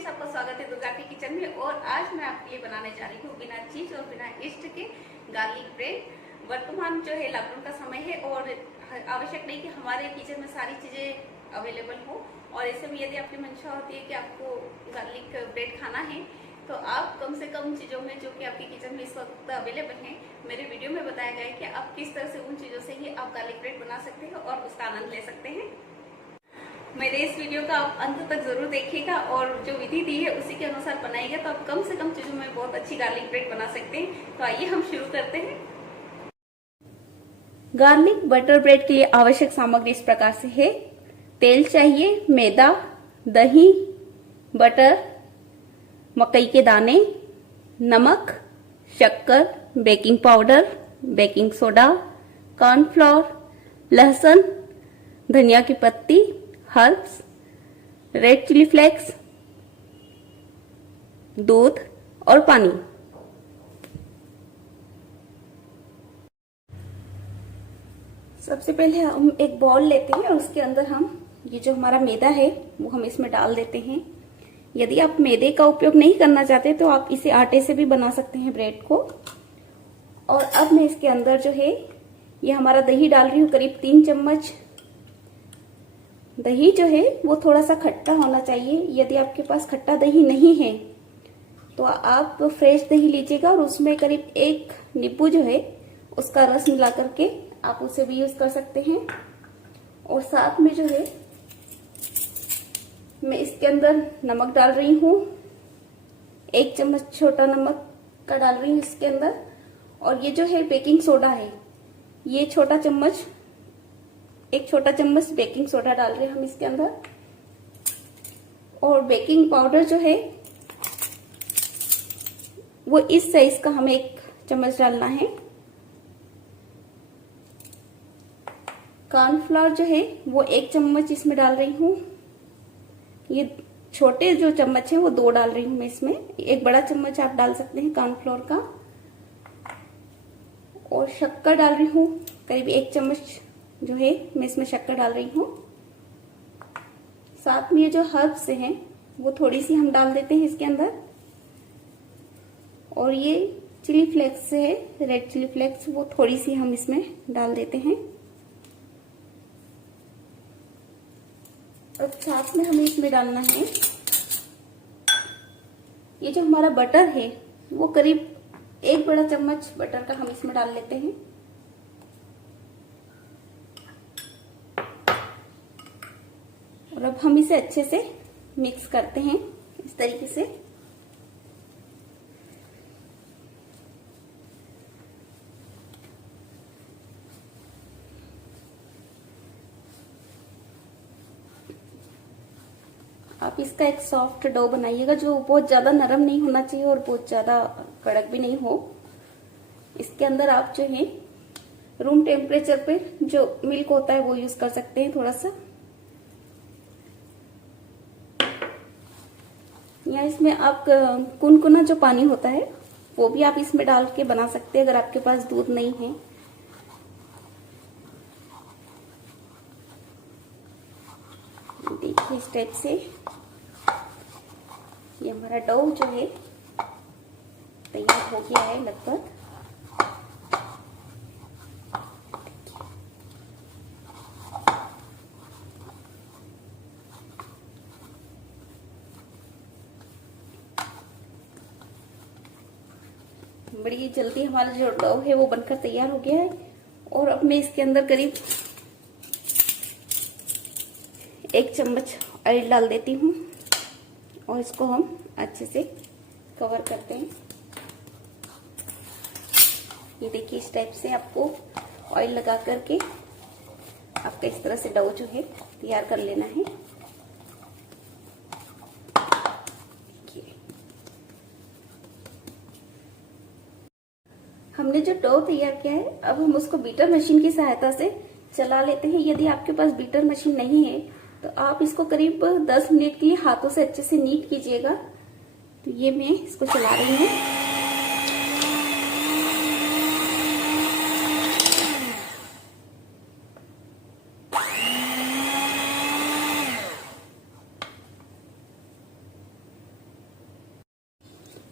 Friends, आपका स्वागत है दुर्गा के किचन में। और आज मैं आपके लिए बनाने जा रही हूँ बिना चीज और बिना ईस्ट के गार्लिक ब्रेड। वर्तमान जो है लॉकडाउन का समय है और आवश्यक नहीं कि हमारे किचन में सारी चीजें अवेलेबल हो। और ऐसे में यदि आपकी मंशा होती है कि आपको गार्लिक ब्रेड खाना है तो आप कम से कम चीज़ों में जो कि आपके किचन में इस वक्त अवेलेबल हैं, मेरे वीडियो में बताया गया है कि आप किस तरह से उन चीज़ों से ही आप गार्लिक ब्रेड बना सकते हैं और उसका आनंद ले सकते हैं। मेरे इस वीडियो का आप अंत तक जरूर देखिएगा और जो विधि दी है उसी के अनुसार बनाइएगा तो आप कम से कम चीज़ों में बहुत अच्छी गार्लिक ब्रेड बना सकते हैं। तो आइए हम शुरू करते हैं। गार्लिक बटर ब्रेड के लिए आवश्यक सामग्री इस प्रकार से है। तेल चाहिए, मैदा, दही, बटर, मकई के दाने, नमक, शक्कर, baking powder, baking soda, cornflour, लहसुन, धनिया की पत्ती, हर्ब्स, रेड चिली फ्लेक्स, दूध और पानी। सबसे पहले हम एक बाउल लेते हैं और उसके अंदर हम ये जो हमारा मैदा है वो हम इसमें डाल देते हैं। यदि आप मैदे का उपयोग नहीं करना चाहते तो आप इसे आटे से भी बना सकते हैं ब्रेड को। और अब मैं इसके अंदर जो है ये हमारा दही डाल रही हूँ, करीब 3 चम्मच। दही जो है वो थोड़ा सा खट्टा होना चाहिए। यदि आपके पास खट्टा दही नहीं है तो आप फ्रेश दही लीजिएगा और उसमें करीब 1 नींबू जो है उसका रस मिला करके आप उसे भी यूज कर सकते हैं। और साथ में जो है मैं इसके अंदर नमक डाल रही हूँ, 1 चम्मच छोटा नमक का डाल रही हूँ इसके अंदर। और ये जो है बेकिंग सोडा है, ये एक छोटा चम्मच बेकिंग सोडा डाल रहे हैं हम इसके अंदर। और बेकिंग पाउडर जो है वो इस साइज का हमें 1 चम्मच डालना है। कॉर्नफ्लोर जो है वो 1 चम्मच इसमें डाल रही हूँ। ये छोटे जो चम्मच है वो 2 डाल रही हूँ मैं इसमें। 1 बड़ा चम्मच आप डाल सकते हैं कॉर्नफ्लोर का। और शक्कर डाल रही हूँ, करीब 1 चम्मच जो है मैं इसमें शक्कर डाल रही हूँ। साथ में ये जो हर्ब्स हैं वो थोड़ी सी हम डाल देते हैं इसके अंदर। और ये चिली फ्लेक्स है, रेड चिली फ्लेक्स, वो थोड़ी सी हम इसमें डाल देते हैं। और साथ में हमें इसमें डालना है ये जो हमारा बटर है वो करीब 1 बड़ा चम्मच बटर का हम इसमें डाल लेते हैं। और अब हम इसे अच्छे से मिक्स करते हैं इस तरीके से। आप इसका एक सॉफ्ट डो बनाइएगा जो बहुत ज्यादा नरम नहीं होना चाहिए और बहुत ज्यादा कड़क भी नहीं हो। इसके अंदर आप जो है रूम टेम्परेचर पे जो मिल्क होता है वो यूज कर सकते हैं थोड़ा सा, या इसमें आप कुनकुना जो पानी होता है वो भी आप इसमें डाल के बना सकते हैं अगर आपके पास दूध नहीं है। देखिए इस टाइप से ये हमारा डो जो है तैयार हो गया है लगभग। बड़ी जल्दी हमारा जो डो है वो बनकर तैयार हो गया है। और अब मैं इसके अंदर करीब 1 चम्मच ऑयल डाल देती हूँ और इसको हम अच्छे से कवर करते हैं। ये देखिए इस टाइप से आपको ऑयल लगा करके आपका इस तरह से डो जो है तैयार कर लेना है। हमने जो डो तैयार किया है अब हम उसको बीटर मशीन की सहायता से चला लेते हैं। यदि आपके पास बीटर मशीन नहीं है तो आप इसको करीब 10 मिनट के लिए हाथों से अच्छे से नीट कीजिएगा। तो ये मैं इसको चला रही हूँ।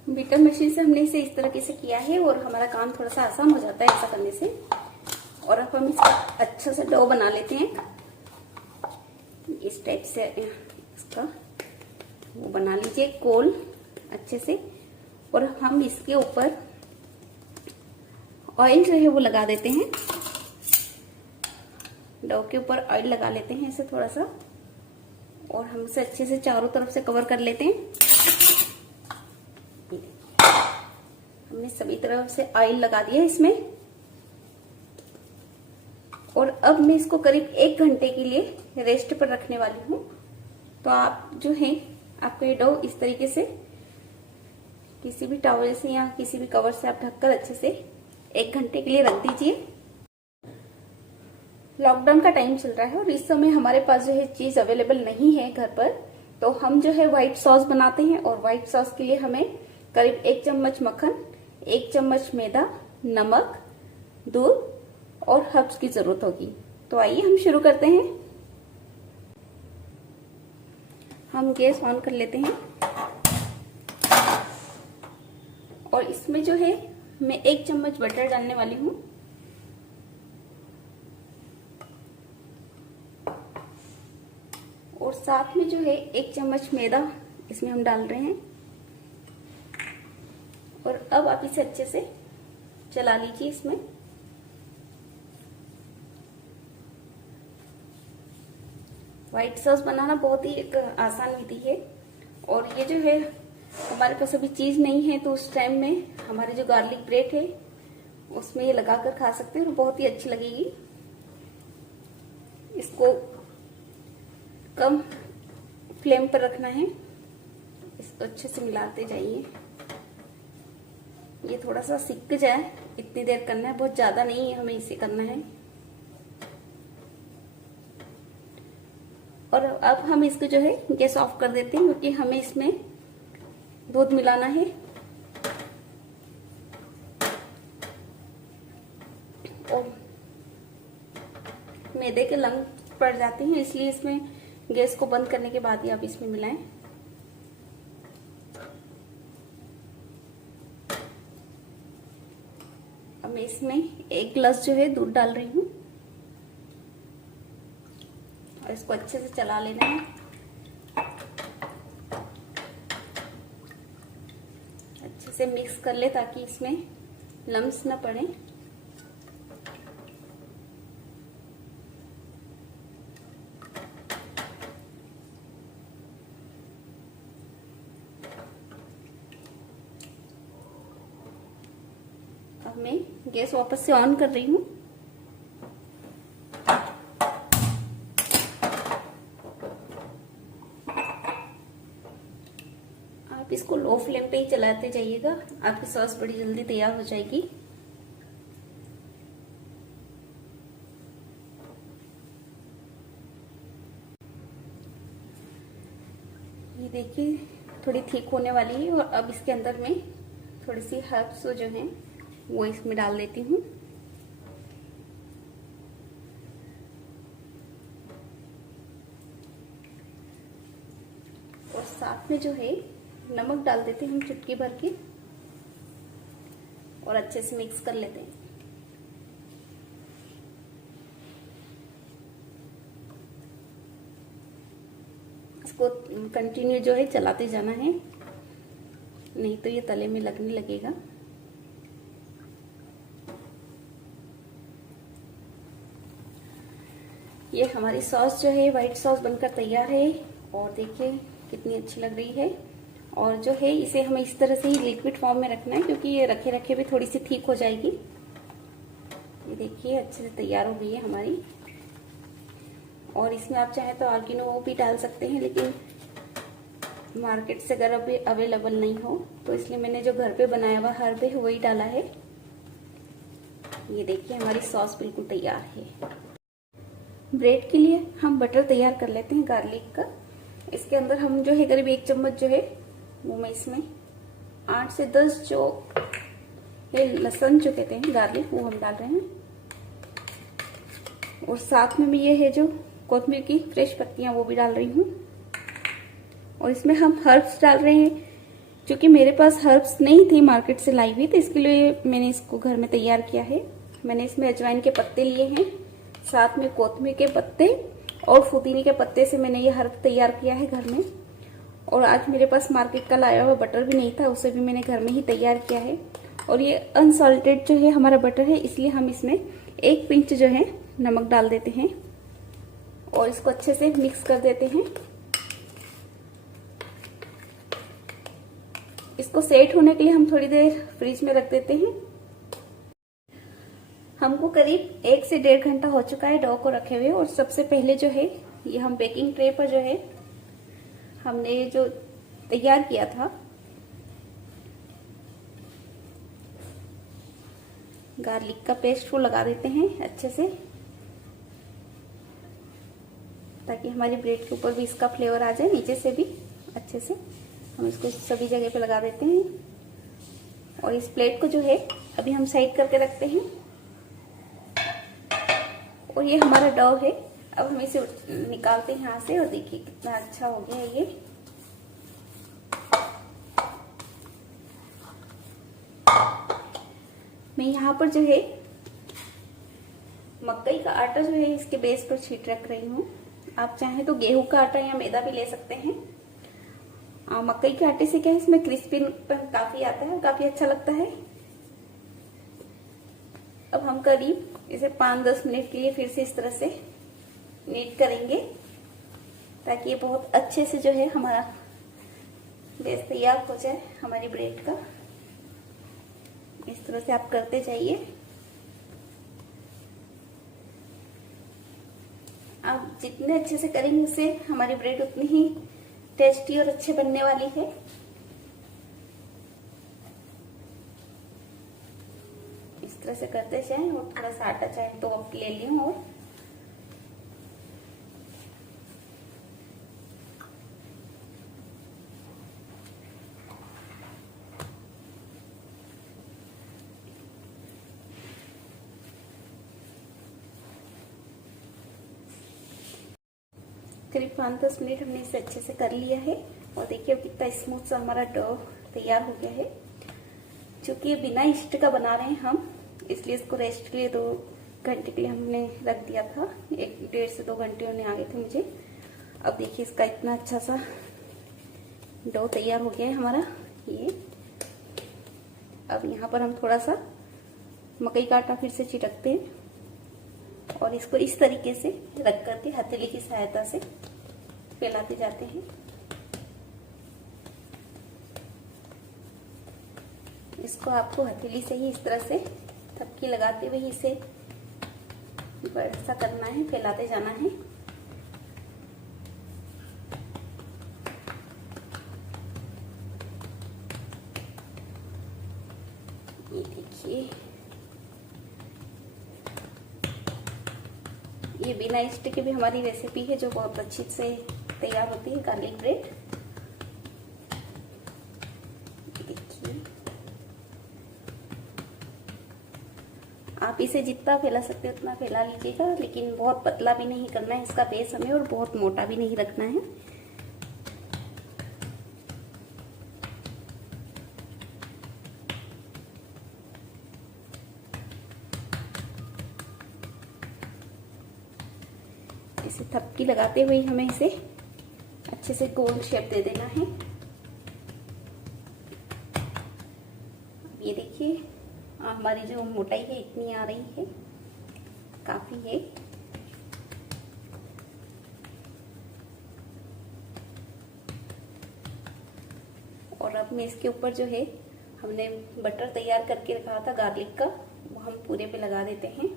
बीटर मशीन से हमने इसे इस तरीके से किया है और हमारा काम थोड़ा सा आसान हो जाता है ऐसा करने से। और अब हम इसका अच्छा सा डो बना लेते हैं। इस टाइप से इसका वो बना लीजिए गोल अच्छे से। और हम इसके ऊपर ऑयल जो है वो लगा देते हैं। डो के ऊपर ऑयल लगा लेते हैं ऐसे थोड़ा सा, और हम इसे अच्छे से चारों तरफ से कवर कर लेते हैं। हमने सभी तरफ से ऑयल लगा दिया इसमें। और अब मैं इसको करीब 1 घंटे के लिए रेस्ट पर रखने वाली हूँ। तो आप जो है आपका ये डो इस तरीके से किसी भी टॉवल से या किसी भी कवर से आप ढककर अच्छे से 1 घंटे के लिए रख दीजिए। लॉकडाउन का टाइम चल रहा है और इस समय हमारे पास जो है चीज अवेलेबल नहीं है घर पर, तो हम जो है व्हाइट सॉस बनाते हैं। और व्हाइट सॉस के लिए हमें करीब 1 चम्मच मक्खन, 1 चम्मच मैदा, नमक, दूध और हर्ब्स की जरूरत होगी। तो आइए हम शुरू करते हैं। हम गैस ऑन कर लेते हैं और इसमें जो है मैं 1 चम्मच बटर डालने वाली हूँ। और साथ में जो है 1 चम्मच मैदा इसमें हम डाल रहे हैं। और अब आप इसे अच्छे से चला लीजिए इसमें। व्हाइट सॉस बनाना बहुत ही एक आसान विधि है। और ये जो है हमारे पास अभी चीज नहीं है, तो उस टाइम में हमारे जो गार्लिक ब्रेड है उसमें ये लगाकर खा सकते हैं और बहुत ही अच्छी लगेगी। इसको कम फ्लेम पर रखना है, इसको अच्छे से मिलाते जाइए। ये थोड़ा सा सिक जाए इतनी देर करना है, बहुत ज्यादा नहीं है हमें इसे करना है। और अब हम इसको जो है गैस ऑफ कर देते हैं, क्योंकि हमें इसमें दूध मिलाना है। और मैदे के लम्ब पड़ जाते हैं, इसलिए इसमें गैस को बंद करने के बाद ही आप इसमें मिलाएं। अब मैं इसमें 1 गिलास जो है दूध डाल रही हूँ और इसको अच्छे से चला लेना है। अच्छे से मिक्स कर ले ताकि इसमें लम्स ना पड़े। अब मैं गैस वापस से ऑन कर रही हूँ। आप इसको लो फ्लेम पे ही चलाते जाइएगा, आपकी सॉस बड़ी जल्दी तैयार हो जाएगी। ये देखिए थोड़ी थिक होने वाली है। और अब इसके अंदर मैं थोड़ी सी हर्ब्स जो हैं वो इसमें डाल देती हूँ। और साथ में जो है नमक डाल देते हैं हम चुटकी भर के, और अच्छे से मिक्स कर लेते हैं। इसको कंटिन्यू जो है चलाते जाना है, नहीं तो ये तले में लगने लगेगा। ये हमारी सॉस जो है व्हाइट सॉस बनकर तैयार है। और देखिए कितनी अच्छी लग रही है। और जो है इसे हमें इस तरह से ही लिक्विड फॉर्म में रखना है, क्योंकि ये रखे रखे भी थोड़ी सी ठीक हो जाएगी। ये देखिए अच्छे से तैयार हो गई है हमारी। और इसमें आप चाहे तो ऑर्गेनो भी डाल सकते हैं, लेकिन मार्केट से अगर अभी अवेलेबल नहीं हो तो इसलिए मैंने जो घर पे बनाया हुआ हर्ब है वही डाला है। ये देखिए हमारी सॉस बिल्कुल तैयार है। ब्रेड के लिए हम बटर तैयार कर लेते हैं गार्लिक का। इसके अंदर हम जो है करीब 1 चम्मच जो है वो मैं इसमें 8 से 10 जो है लहसुन जो कहते हैं गार्लिक वो हम डाल रहे हैं। और साथ में भी ये है जो कोथिंबीर की फ्रेश पत्तियां वो भी डाल रही हूँ। और इसमें हम हर्ब्स डाल रहे हैं, क्योंकि मेरे पास हर्ब्स नहीं थी मार्केट से लाई हुई, तो इसके लिए मैंने इसको घर में तैयार किया है। मैंने इसमें अजवाइन के पत्ते लिए हैं, साथ में कोथमीर के पत्ते और पुदीने के पत्ते से मैंने ये हर्ब तैयार किया है घर में। और आज मेरे पास मार्केट का लाया हुआ बटर भी नहीं था, उसे भी मैंने घर में ही तैयार किया है। और ये अनसॉल्टेड जो है हमारा बटर है, इसलिए हम इसमें 1 पिंच जो है नमक डाल देते हैं और इसको अच्छे से मिक्स कर देते हैं। इसको सेट होने के लिए हम थोड़ी देर फ्रिज में रख देते हैं। हमको करीब 1 से 1.5 घंटा हो चुका है डो को रखे हुए। और सबसे पहले जो है ये हम बेकिंग ट्रे पर जो है हमने जो तैयार किया था गार्लिक का पेस्ट वो लगा देते हैं अच्छे से, ताकि हमारी ब्रेड के ऊपर भी इसका फ्लेवर आ जाए, नीचे से भी अच्छे से। हम इसको सभी जगह पे लगा देते हैं। और इस प्लेट को जो है अभी हम साइड करके रखते हैं। और ये हमारा डो है, अब हम इसे निकालते हैं यहाँ से। और देखिए कितना अच्छा हो गया है ये। मैं यहाँ पर जो है मकई का आटा जो है इसके बेस पर छीट रख रही हूँ। आप चाहें तो गेहूं का आटा या मैदा भी ले सकते हैं। मकई के आटे से क्या है, इसमें क्रिस्पीपन काफी आता है, काफी अच्छा लगता है। अब हम करीब इसे 5-10 मिनट के लिए फिर से इस तरह से नीट करेंगे, ताकि ये बहुत अच्छे से जो है हमारा बेस तैयार हो जाए हमारी ब्रेड का। इस तरह से आप करते जाइए। आप जितने अच्छे से करेंगे उससे हमारी ब्रेड उतनी ही टेस्टी और अच्छे बनने वाली है। इस तरह से करते जाएं। और थोड़ा सा आटा चाहे तो आप ले लियो। और करीब 5-10 मिनट हमने इसे अच्छे से कर लिया है। और देखिए अब कितना स्मूथ सा हमारा डो तैयार हो गया है। क्योंकि ये बिना ईस्ट का बना रहे हैं हम, इसलिए इसको रेस्ट के लिए 2 घंटे के लिए हमने रख दिया था। 1-1.5 से 2 घंटे होने आ गए थे मुझे। अब देखिए इसका इतना अच्छा सा डो तैयार हो गया है हमारा ये। अब यहाँ पर हम थोड़ा सा मकई का आटा फिर से छिड़कते हैं और इसको इस तरीके से रख करके हथेली की सहायता से फैलाते जाते हैं। इसको आपको हथेली से ही इस तरह से थपकी लगाते हुए इसे ऐसा करना है, फैलाते जाना है। ये देखिए, ये बिना ईस्ट के भी हमारी रेसिपी है जो बहुत अच्छी से तैयार होती है, गार्लिक ब्रेड। देखिए आप इसे जितना फैला सकते हो उतना फैला लीजिएगा, लेकिन बहुत पतला भी नहीं करना है इसका बेस हमें, और बहुत मोटा भी नहीं रखना है। इसे थपकी लगाते हुए हमें इसे अच्छे से गोल शेप दे देना है। ये देखिए हमारी जो मोटाई है इतनी आ रही है, काफी है। और अब मैं इसके ऊपर जो है हमने बटर तैयार करके रखा था गार्लिक का, वो हम पूरे पे लगा देते हैं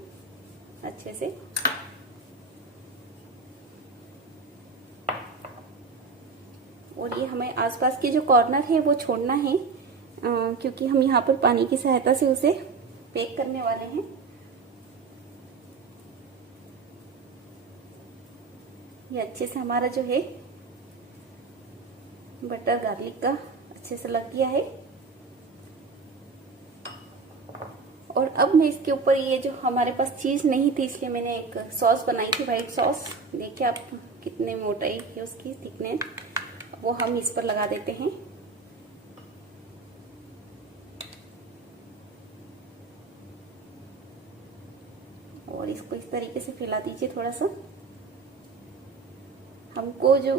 अच्छे से। और ये हमें आसपास के जो कॉर्नर है वो छोड़ना है, क्योंकि हम यहाँ पर पानी की सहायता से उसे बेक करने वाले हैं। ये अच्छे से हमारा जो है बटर गार्लिक का अच्छे से लग गया है। और अब मैं इसके ऊपर ये जो हमारे पास चीज नहीं थी, इसलिए मैंने एक सॉस बनाई थी, व्हाइट सॉस। देखिए आप कितने मोटाई है उसकी, थिकनेस, वो हम इस पर लगा देते हैं। इसको इस तरीके से फैला दीजिए थोड़ा सा। हमको जो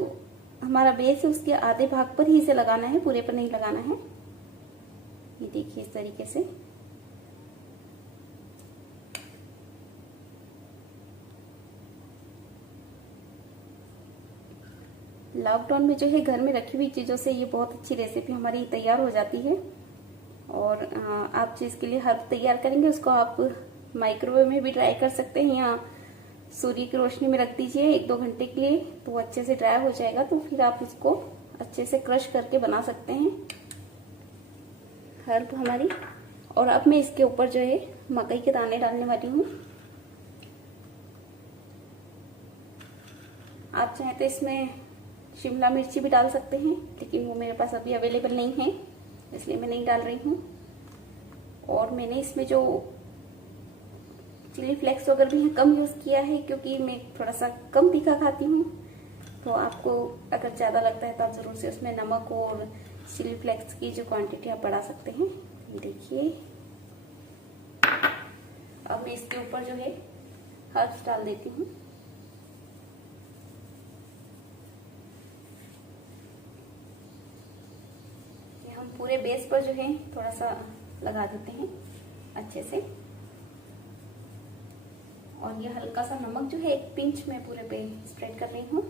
हमारा बेस है उसके आधे भाग पर ही इसे लगाना है, पूरे पर नहीं लगाना है। ये देखिए इस तरीके से। लॉकडाउन में जो है घर में रखी हुई चीज़ों से ये बहुत अच्छी रेसिपी हमारी तैयार हो जाती है। और आप जो इसके लिए हर्ब तैयार करेंगे उसको आप माइक्रोवेव में भी ट्राई कर सकते हैं, या सूर्य की रोशनी में रख दीजिए 1-2 घंटे के लिए, तो अच्छे से ड्राई हो जाएगा। तो फिर आप इसको अच्छे से क्रश करके बना सकते हैं हर्ब हमारी। और अब मैं इसके ऊपर जो है मकई के दाने डालने वाली हूँ। आप चाहें तो इसमें शिमला मिर्ची भी डाल सकते हैं, लेकिन वो मेरे पास अभी अवेलेबल नहीं है, इसलिए मैं नहीं डाल रही हूँ। और मैंने इसमें जो चिली फ्लेक्स वगैरह भी कम यूज़ किया है, क्योंकि मैं थोड़ा सा कम तीखा खाती हूँ। तो आपको अगर ज़्यादा लगता है तो आप ज़रूर से उसमें नमक और चिली फ्लेक्स की जो क्वांटिटी आप बढ़ा सकते हैं। ये देखिए अब मैं इसके ऊपर जो है हर्ब्स डाल देती हूँ। हम पूरे बेस पर जो है थोड़ा सा लगा देते हैं अच्छे से। और ये हल्का सा नमक जो है 1 पिंच में पूरे पे स्प्रेड कर रही हूँ।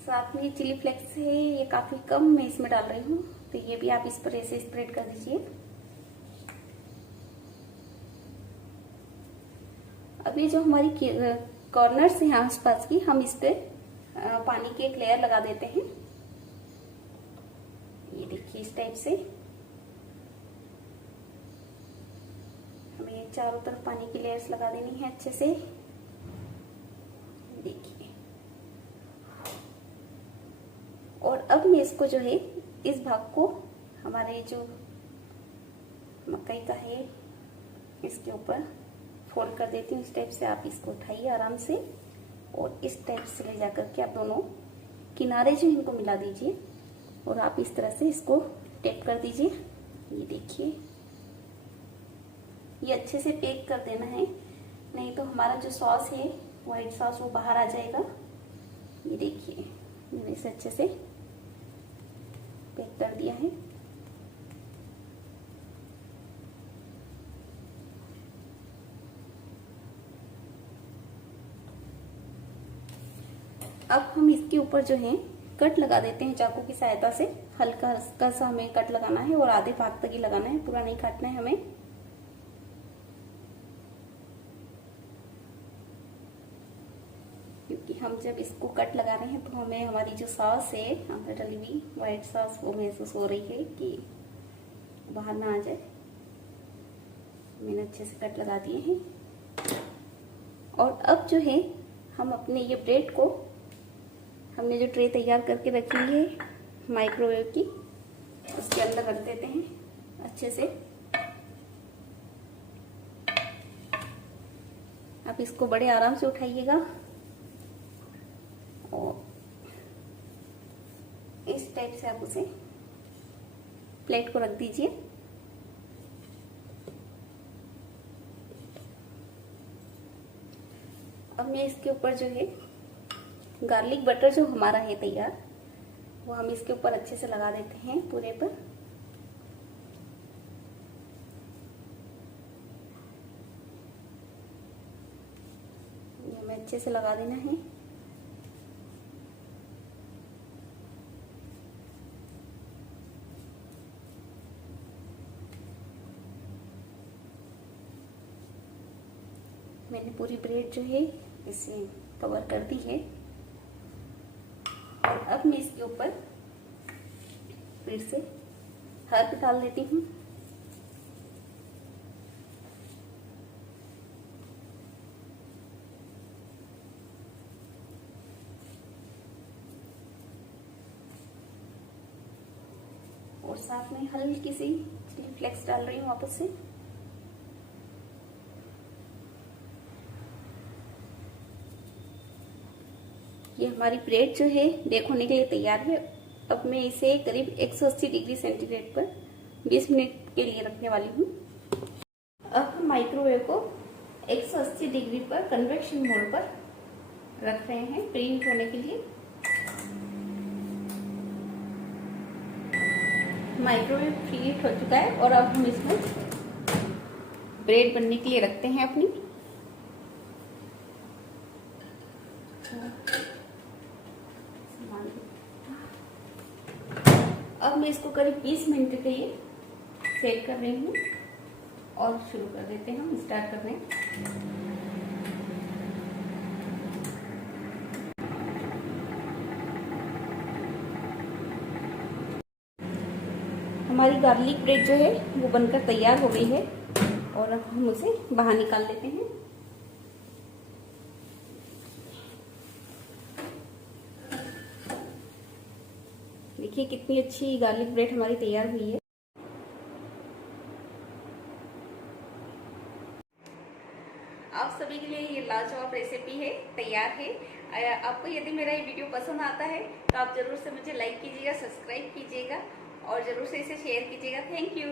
साथ में चिली फ्लेक्स है, ये काफी कम मैं इसमें डाल रही हूँ, तो ये भी आप इस पर ऐसे स्प्रेड कर दीजिए। अब ये जो हमारी कॉर्नर्स हैं आसपास की, हम इस पे पानी की एक लेयर लगा देते हैं। ये देखिए इस टाइप से हमें चारों तरफ पानी की लेयर्स लगा देनी है अच्छे से। देखिए, और अब मैं इसको जो है इस भाग को हमारे जो मकई का है इसके ऊपर फोल्ड कर देती हूँ। इस टाइप से आप इसको उठाइए आराम से, और इस टाइप से ले जाकर के आप दोनों किनारे जो इनको मिला दीजिए, और आप इस तरह से इसको टेप कर दीजिए। ये देखिए, ये अच्छे से पैक कर देना है, नहीं तो हमारा जो सॉस है व्हाइट सॉस वो बाहर आ जाएगा। ये देखिए मैंने इसे अच्छे से पैक कर दिया है। अब हम इसके ऊपर जो है कट लगा देते हैं चाकू की सहायता से। हल्का हल्का सा हमें कट लगाना है, और आधे भाग तक ही लगाना है, पूरा नहीं काटना है हमें। क्योंकि हम जब इसको कट लगा रहे हैं तो हमें हमारी जो सॉस है अंदर डली हुई व्हाइट सॉस वो महसूस हो रही है कि बाहर ना आ जाए। मैंने अच्छे से कट लगा दिए हैं। और अब जो है हम अपने ये ब्रेड को, हमने जो ट्रे तैयार करके रखी है माइक्रोवेव की, उसके अंदर रख देते हैं अच्छे से। आप इसको बड़े आराम से उठाइएगा, और इस टाइप से आप उसे प्लेट को रख दीजिए। अब मैं इसके ऊपर जो है गार्लिक बटर जो हमारा है तैयार, वो हम इसके ऊपर अच्छे से लगा देते हैं पूरे पर। ये हमें अच्छे से लगा देना है। मैंने पूरी ब्रेड जो है इसे कवर कर दी है। और अब मैं इसके ऊपर फिर से हर्ब डाल देती हूँ। और साथ में हल्की सी चिली फ्लेक्स डाल रही हूँ वापस से। ये हमारी ब्रेड जो है बेक होने के लिए तैयार है। अब मैं इसे करीब 180 डिग्री सेंटीग्रेड पर 20 मिनट के लिए रखने वाली हूँ। अब हम माइक्रोवेव को 180 डिग्री पर कन्वेक्शन मोड पर रख रहे हैं प्री हीट होने के लिए। माइक्रोवेव प्री हीट हो चुका है और अब हम इसमें ब्रेड बनने के लिए रखते हैं अपनी। अब मैं इसको करीब 20 मिनट के लिए सेट कर रही हूँ और शुरू कर देते हैं, हम स्टार्ट कर रहे हैं। हमारी गार्लिक ब्रेड जो है वो बनकर तैयार हो गई है और अब हम उसे बाहर निकाल लेते हैं। देखिए कितनी अच्छी गार्लिक ब्रेड हमारी तैयार हुई है। आप सभी के लिए ये लाजवाब रेसिपी है, तैयार है। आपको यदि मेरा ये वीडियो पसंद आता है तो आप जरूर से मुझे लाइक कीजिएगा, सब्सक्राइब कीजिएगा और जरूर से इसे शेयर कीजिएगा। Thank you.